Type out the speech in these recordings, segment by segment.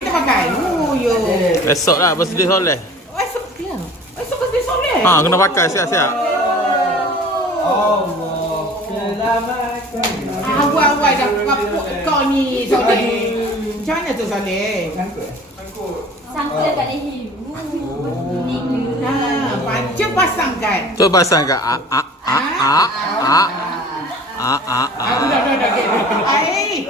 Kita pakai. Yo. Besok lah birthday Soleh. Esok dia. Esok birthday Soleh. Ha, kena pakai siap-siap. Allah selamatkan. Awal-awal dah kapuk kau ni Soleh. Macam mana tu Soleh? Sangka kat leher. Panca pasangkan. Tu pasang kat Dah. Ai.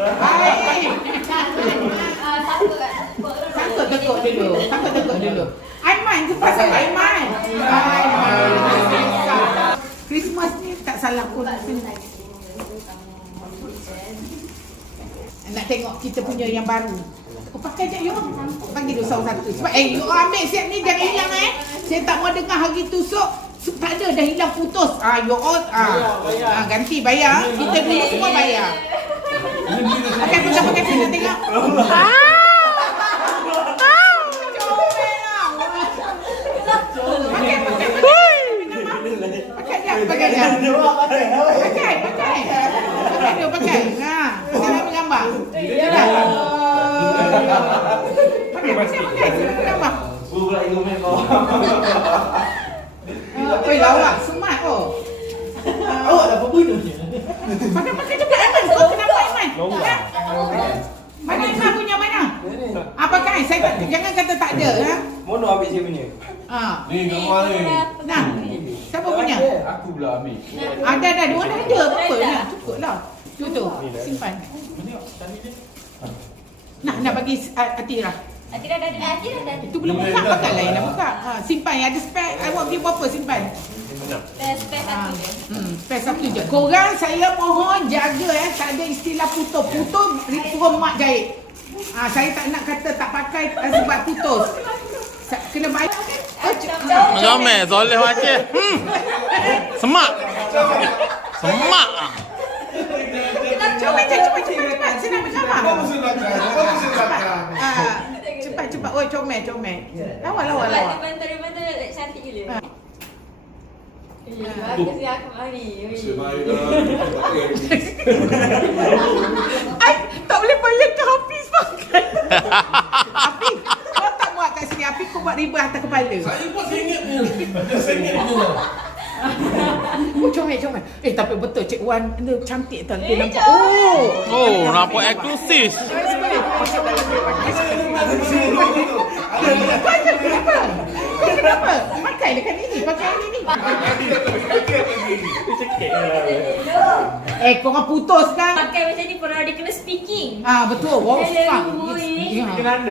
Takut dulu. Aiman tu pasal Aiman. Christmas ni tak salah pun. Nak tengok kita punya yang baru. Pakai je you. Bagi dulu satu. Sebab you ambil siap ni jangan hilang Saya tak mau dengar hari tu tak ada dah hilang putus. You all ganti bayar. Kita dulu semua bayar. Pakai kita tengok. Pakai dia. Pakai. Saya nak gambar. Pakai. Gambar. Pula ilmu kau. Lawak smart Awak dah apa benda ni? Pakai juga Aiman. Kau kenapa Aiman? Mana Aiman punya mana? Pakai. Saya jangan kata tak ada. Mono ambil saya punya. Ni gambar ni. Nah. Siapa punya? Aku pula ambil. Ada. Dua dah ada. Apa lah. Cukup lah. Tu. Simpan. Nak bagi Atira. Atira dah ada. Itu belum buka. Pakai lain dah buka. Simpan. Ada spare. Awak beli berapa simpan? Spare satu je. Spare satu je. Korang saya mohon jaga tak ada istilah putus. Putus turun mak jahit. Saya tak nak kata tak pakai sebab putus. Kena baik. Comel Soleh macam. Semak. Cepat. Saya nak bergambar. Cepat. Oi, comel. Lawa. Bantu cantik gila. Bagus ya aku mari. Tak boleh bayar ke Hafiz pakai. Hafiz, kau tak muat kat sini. Hafiz kau buat riba atas kepala. Saya pun sengit ni. Ada sengit ni lah. Comel. Tapi betul Cik Wan dia cantik tau. Dia nampak. Nampak eksklusif. Kenapa? Pakai dekat ini. Pakai ini. Korang putus kan? Pakai macam ni pernah dia kena speaking. Betul. Wow, Hello, fuck. boy. Ya.